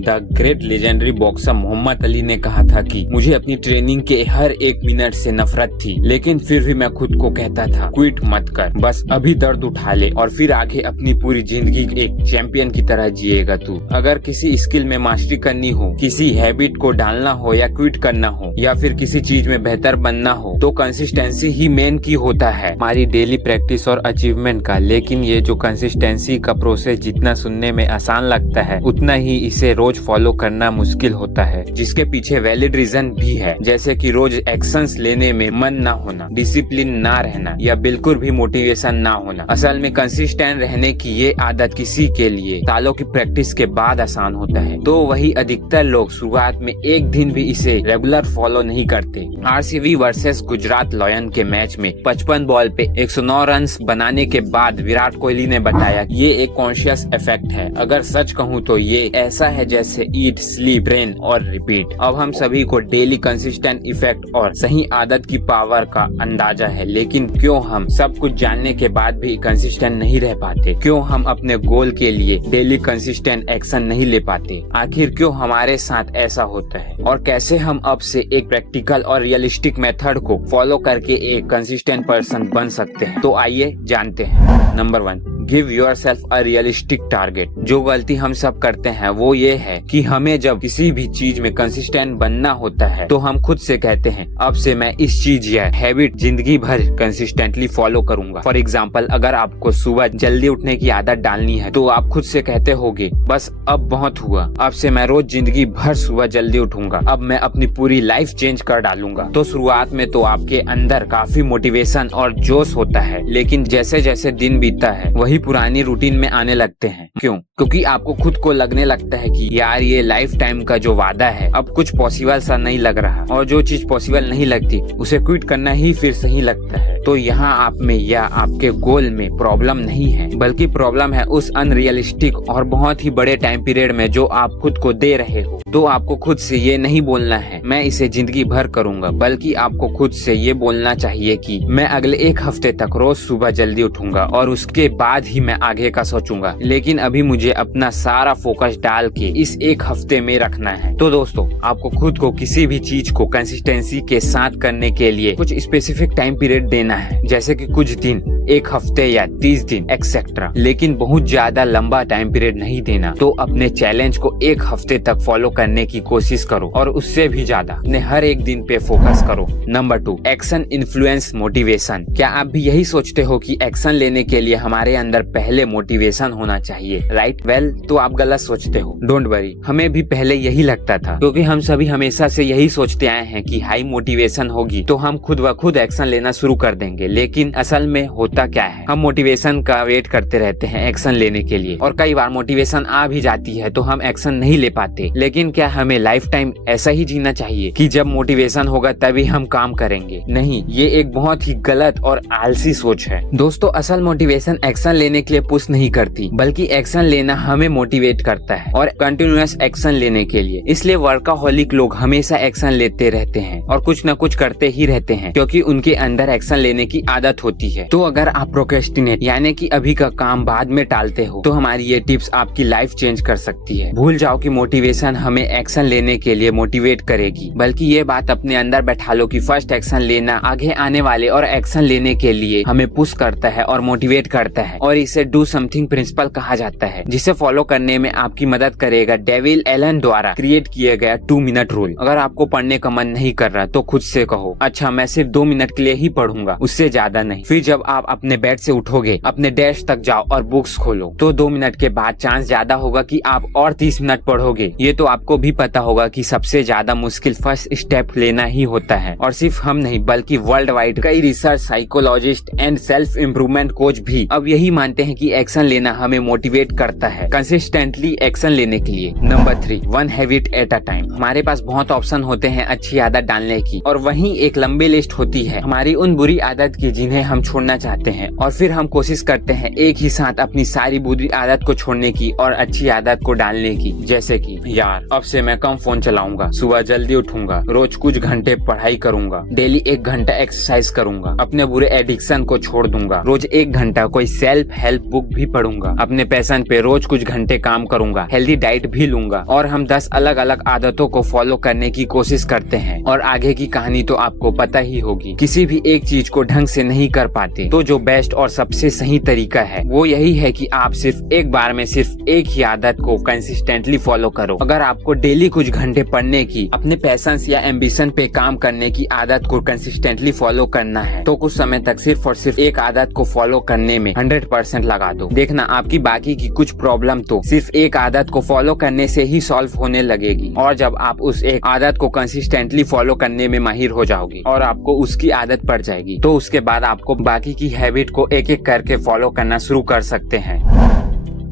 The great legendary boxer Muhammad Ali ने कहा था कि मुझे अपनी ट्रेनिंग के हर एक मिनट से नफरत थी, लेकिन फिर भी मैं खुद को कहता था क्विट मत कर, बस अभी दर्द उठा ले और फिर आगे अपनी पूरी जिंदगी एक चैंपियन की तरह जिएगा तू। अगर किसी स्किल में मास्टरी करनी हो, किसी हैबिट को डालना हो या क्विट करना हो, या फिर किसी चीज में बेहतर बनना हो, तो कंसिस्टेंसी ही मेन की होता है हमारी डेली प्रैक्टिस और अचीवमेंट का। लेकिन ये जो कंसिस्टेंसी का प्रोसेस जितना सुनने में आसान लगता है, उतना ही इसे रोज फॉलो करना मुश्किल होता है, जिसके पीछे वैलिड रीजन भी है, जैसे कि रोज एक्शंस लेने में मन ना होना, डिसिप्लिन ना रहना या बिल्कुल भी मोटिवेशन ना होना। असल में कंसिस्टेंट रहने की ये आदत किसी के लिए सालों की प्रैक्टिस के बाद आसान होता है, तो वही अधिकतर लोग शुरुआत में एक दिन भी इसे रेगुलर फॉलो नहीं करते। आरसीबी वर्सेस गुजरात लायन के मैच में 55 बॉल पे 109 रन बनाने के बाद विराट कोहली ने बताया ये एक कॉन्शियस इफेक्ट है। अगर सच कहूँ तो ये ऐसा है जैसे ईट, स्लीप, ट्रेन और रिपीट। अब हम सभी को डेली कंसिस्टेंट इफेक्ट और सही आदत की पावर का अंदाजा है, लेकिन क्यों हम सब कुछ जानने के बाद भी कंसिस्टेंट नहीं रह पाते? क्यों हम अपने गोल के लिए डेली कंसिस्टेंट एक्शन नहीं ले पाते? आखिर क्यों हमारे साथ ऐसा होता है? और कैसे हम अब से एक प्रैक्टिकल और रियलिस्टिक मेथड को फॉलो करके एक कंसिस्टेंट पर्सन बन सकते हैं? तो आइए जानते हैं। Number 1, give yourself a realistic target. जो गलती हम सब करते हैं वो ये है कि हमें जब किसी भी चीज में कंसिस्टेंट बनना होता है तो हम खुद से कहते हैं अब से मैं इस चीज या हैबिट जिंदगी भर कंसिस्टेंटली फॉलो करूंगा। फॉर एग्जाम्पल, अगर आपको सुबह जल्दी उठने की आदत डालनी है तो आप खुद से कहते होगे बस अब बहुत हुआ, अब से मैं रोज जिंदगी भर सुबह जल्दी उठूंगा, अब मैं अपनी पूरी लाइफ चेंज कर डालूंगा। तो शुरुआत में तो आपके अंदर काफी मोटिवेशन और जोश होता है, लेकिन जैसे जैसे दिन बीतता है वही पुरानी रूटीन में आने लगते हैं। क्यों? क्योंकि आपको खुद को लगने लगता है कि यार ये लाइफ टाइम का जो वादा है अब कुछ पॉसिबल सा नहीं लग रहा, और जो चीज पॉसिबल नहीं लगती उसे क्विट करना ही फिर सही लगता है। तो यहाँ आप में या आपके गोल में प्रॉब्लम नहीं है, बल्कि प्रॉब्लम है उस अनरियलिस्टिक और बहुत ही बड़े टाइम पीरियड में जो आप खुद को दे रहे हो। तो आपको खुद से ये नहीं बोलना है मैं इसे जिंदगी भर करूंगा, बल्कि आपको खुद से ये बोलना चाहिए कि मैं अगले एक हफ्ते तक रोज सुबह जल्दी उठूंगा और उसके बाद ही मैं आगे का सोचूंगा, लेकिन अभी मुझे अपना सारा फोकस डाल के इस एक हफ्ते में रखना है। तो दोस्तों, आपको खुद को किसी भी चीज को कंसिस्टेंसी के साथ करने के लिए कुछ स्पेसिफिक टाइम पीरियड देना है, जैसे कि कुछ दिन, एक हफ्ते या 30 दिन एक्सेट्रा, लेकिन बहुत ज्यादा लंबा टाइम पीरियड नहीं देना। तो अपने चैलेंज को एक हफ्ते तक फॉलो करने की कोशिश करो और उससे भी ज्यादा अपने हर एक दिन पे फोकस करो। Number 2, action influence motivation. क्या आप भी यही सोचते हो कि एक्शन लेने के लिए हमारे अंदर पहले मोटिवेशन होना चाहिए? राइट? वेल, तो आप गलत सोचते हो। डोंट वरी, हमें भी पहले यही लगता था, क्योंकि हम सभी हमेशा से यही सोचते आए हैं कि हाई मोटिवेशन होगी तो हम खुद ब खुद एक्शन लेना शुरू कर देंगे। लेकिन असल में होता क्या है, हम मोटिवेशन का वेट करते रहते हैं एक्शन लेने के लिए, और कई बार मोटिवेशन आ भी जाती है तो हम एक्शन नहीं ले पाते। लेकिन क्या हमें लाइफ टाइम ऐसा ही जीना चाहिए कि जब मोटिवेशन होगा तभी हम काम करेंगे? नहीं, ये एक बहुत ही गलत और आलसी सोच है। दोस्तों, असल मोटिवेशन एक्शन लेने के लिए पुश नहीं करती, बल्कि एक्शन लेना हमें मोटिवेट करता है और कंटिन्यूअस एक्शन लेने के लिए। इसलिए वर्काहोलिक लोग हमेशा एक्शन लेते रहते हैं और कुछ न कुछ करते ही रहते हैं, क्योंकि उनके अंदर एक्शन लेने की आदत होती है। तो अगर आप प्रोक्रेस्टिनेट यानी कि अभी का काम बाद में टालते हो, तो हमारी ये टिप्स आपकी लाइफ चेंज कर सकती है। भूल जाओ कि मोटिवेशन हमें एक्शन लेने के लिए मोटिवेट करेगी, बल्कि ये बात अपने अंदर बैठा लो कि फर्स्ट एक्शन लेना आगे आने वाले और एक्शन लेने के लिए हमें पुश करता है और मोटिवेट करता है, और इसे डू समथिंग प्रिंसिपल कहा जाता है, जिसे फॉलो करने में आपकी मदद करेगा डेविल एलन द्वारा क्रिएट किया गया 2 मिनट रूल। अगर आपको पढ़ने का मन नहीं कर रहा तो खुद से कहो अच्छा मैं सिर्फ 2 मिनट के लिए ही पढ़ूंगा, उससे ज्यादा नहीं। फिर जब आप अपने बेड से उठोगे, अपने डेस्क तक जाओ और बुक्स खोलो, तो 2 मिनट के बाद चांस ज्यादा होगा कि आप और 30 मिनट पढ़ोगे। ये तो आपको भी पता होगा कि सबसे ज्यादा मुश्किल फर्स्ट स्टेप लेना ही होता है, और सिर्फ हम नहीं बल्कि वर्ल्ड वाइड कई research, psychologist and self improvement coach भी अब यही मानते हैं कि एक्शन लेना हमें मोटिवेट करता है कंसिस्टेंटली एक्शन लेने के लिए। Number 3, 1 habit at a time. हमारे पास बहुत ऑप्शन होते हैं अच्छी आदत डालने की, और वहीं एक लंबी लिस्ट होती है हमारी उन बुरी आदत की जिन्हें हम छोड़ना चाहते जाते हैं और फिर हम कोशिश करते हैं एक ही साथ अपनी सारी बुरी आदत को छोड़ने की और अच्छी आदत को डालने की। जैसे कि यार अब से मैं कम फोन चलाऊंगा, सुबह जल्दी उठूंगा, रोज कुछ घंटे पढ़ाई करूंगा, डेली 1 घंटा एक्सरसाइज करूंगा, अपने बुरे एडिक्शन को छोड़ दूंगा, रोज 1 घंटा कोई सेल्फ हेल्प बुक भी पढ़ूंगा, अपने पैशन पे रोज कुछ घंटे काम करूंगा, हेल्दी डाइट भी लूंगा। और हम 10 अलग अलग आदतों को फॉलो करने की कोशिश करते हैं और आगे की कहानी तो आपको पता ही होगी। किसी भी एक चीज को ढंग से नहीं कर पाते तो जो बेस्ट और सबसे सही तरीका है वो यही है कि आप सिर्फ एक बार में सिर्फ एक ही आदत को कंसिस्टेंटली फॉलो करो। अगर आपको डेली कुछ घंटे पढ़ने की, अपने पैशंस या एम्बिशन पे काम करने की आदत को कंसिस्टेंटली फॉलो करना है तो कुछ समय तक सिर्फ और सिर्फ एक आदत को फॉलो करने में 100% लगा दो। देखना आपकी बाकी की कुछ प्रॉब्लम तो सिर्फ एक आदत को फॉलो करने से ही सॉल्व होने लगेगी। और जब आप उस एक आदत को कंसिस्टेंटली फॉलो करने में माहिर हो जाओगे और आपको उसकी आदत पड़ जाएगी तो उसके बाद आपको बाकी की हैबिट को एक एक करके फॉलो करना शुरू कर सकते हैं।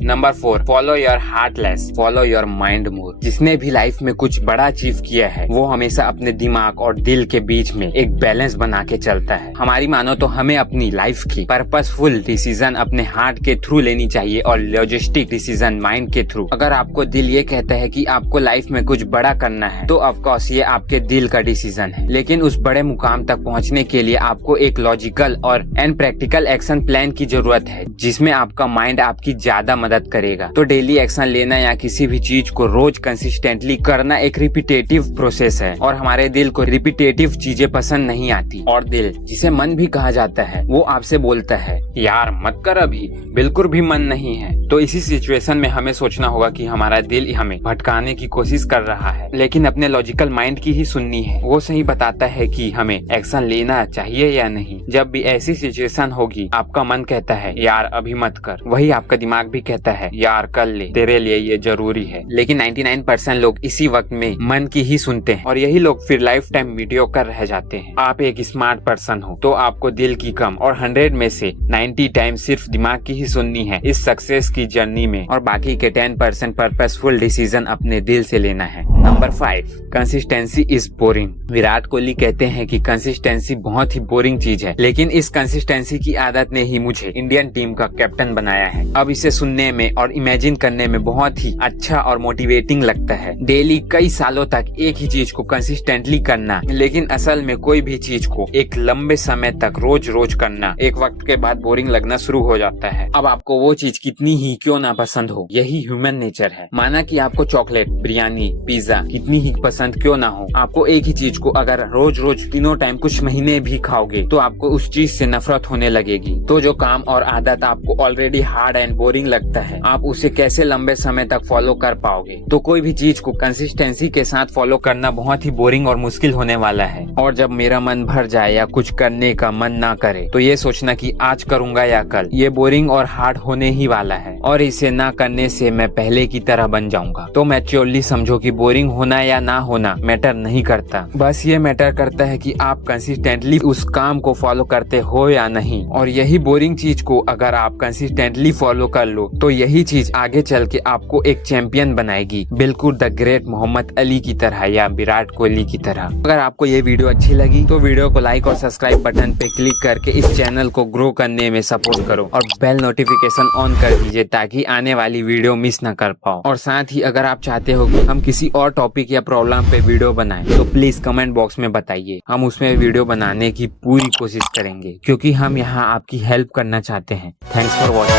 Number 4, follow your heart less, follow your mind more. जिसने भी लाइफ में कुछ बड़ा अचीव किया है वो हमेशा अपने दिमाग और दिल के बीच में एक बैलेंस बना के चलता है। हमारी मानो तो हमें अपनी लाइफ की पर्पसफुल डिसीजन अपने हार्ट के थ्रू लेनी चाहिए और लॉजिस्टिक डिसीजन माइंड के थ्रू। अगर आपको दिल ये कहता है कि आपको लाइफ में कुछ बड़ा करना है तो ऑफकोर्स ये आपके दिल का डिसीजन है, लेकिन उस बड़े मुकाम तक पहुँचने के लिए आपको एक लॉजिकल और एंड प्रैक्टिकल एक्शन प्लान की जरूरत है जिसमें आपका माइंड आपकी ज्यादा मदद करेगा। तो डेली एक्शन लेना या किसी भी चीज को रोज कंसिस्टेंटली करना एक रिपीटेटिव प्रोसेस है और हमारे दिल को रिपीटेटिव चीजें पसंद नहीं आती। और दिल, जिसे मन भी कहा जाता है, वो आपसे बोलता है यार मत कर, अभी बिल्कुल भी मन नहीं है। तो इसी सिचुएशन में हमें सोचना होगा कि हमारा दिल हमें भटकाने की कोशिश कर रहा है, लेकिन अपने लॉजिकल माइंड की ही सुननी है। वो सही बताता है कि हमें एक्शन लेना चाहिए या नहीं। जब भी ऐसी सिचुएशन होगी आपका मन कहता है यार अभी मत कर, वही आपका दिमाग भी कहता है यार कर ले, तेरे लिए ये जरूरी है। लेकिन 99% लोग इसी वक्त में मन की ही सुनते हैं और यही लोग फिर लाइफ टाइम मीडियोकर रह जाते हैं। आप एक स्मार्ट पर्सन हो तो आपको दिल की कम और 100 में से 90 टाइम सिर्फ दिमाग की ही सुननी है इस सक्सेस की जर्नी में, और बाकी के 10% पर्पसफुल डिसीजन अपने दिल से लेना है। Number 5, consistency is boring. Virat Kohli कहते हैं कि कंसिस्टेंसी बहुत ही बोरिंग चीज है, लेकिन इस कंसिस्टेंसी की आदत ने ही मुझे इंडियन टीम का कैप्टन बनाया है। अब इसे सुनने में और इमेजिन करने में बहुत ही अच्छा और मोटिवेटिंग लगता है। डेली कई सालों तक एक ही चीज को कंसिस्टेंटली करना, लेकिन असल में कोई भी चीज को एक लंबे समय तक रोज रोज करना एक वक्त के बाद बोरिंग लगना शुरू हो जाता है। अब आपको वो चीज कितनी ही क्यों ना पसंद हो, यही ह्यूमन नेचर है। माना कि आपको चॉकलेट, बिरयानी, पिज्जा कितनी ही पसंद क्यों ना हो, आपको एक ही चीज को अगर रोज रोज तीनों टाइम कुछ महीने भी खाओगे तो आपको उस चीज से नफरत होने लगेगी। तो जो काम और आदत आपको ऑलरेडी हार्ड एंड बोरिंग लगता है, आप उसे कैसे लंबे समय तक फॉलो कर पाओगे। तो कोई भी चीज को कंसिस्टेंसी के साथ फॉलो करना बहुत ही बोरिंग और मुश्किल होने वाला है। और जब मेरा मन भर जाए या कुछ करने का मन ना करे तो ये सोचना कि आज करूंगा या कल, ये बोरिंग और हार्ड होने ही वाला है और इसे ना करने से मैं पहले की तरह बन जाऊंगा। तो मैच्योरली समझो कि बोरिंग होना या ना होना मैटर नहीं करता, बस ये मैटर करता है कि आप कंसिस्टेंटली उस काम को फॉलो करते हो या नहीं। और यही बोरिंग चीज को अगर आप कंसिस्टेंटली फॉलो कर लो तो यही चीज आगे चल के आपको एक चैंपियन बनाएगी, बिल्कुल द ग्रेट मोहम्मद अली की तरह या विराट कोहली की तरह। अगर आपको ये वीडियो अच्छी लगी तो वीडियो को लाइक और सब्सक्राइब बटन पे क्लिक करके इस चैनल को ग्रो करने में सपोर्ट करो और बेल नोटिफिकेशन ऑन कर दीजिए ताकि आने वाली वीडियो मिस न कर पाओ। और साथ ही अगर आप चाहते हो कि हम किसी और टॉपिक या प्रॉब्लम पे वीडियो बनाएं तो प्लीज कमेंट बॉक्स में बताइए, हम उसमें वीडियो बनाने की पूरी कोशिश करेंगे क्योंकि हम यहाँ आपकी हेल्प करना चाहते हैं। Thanks for watching.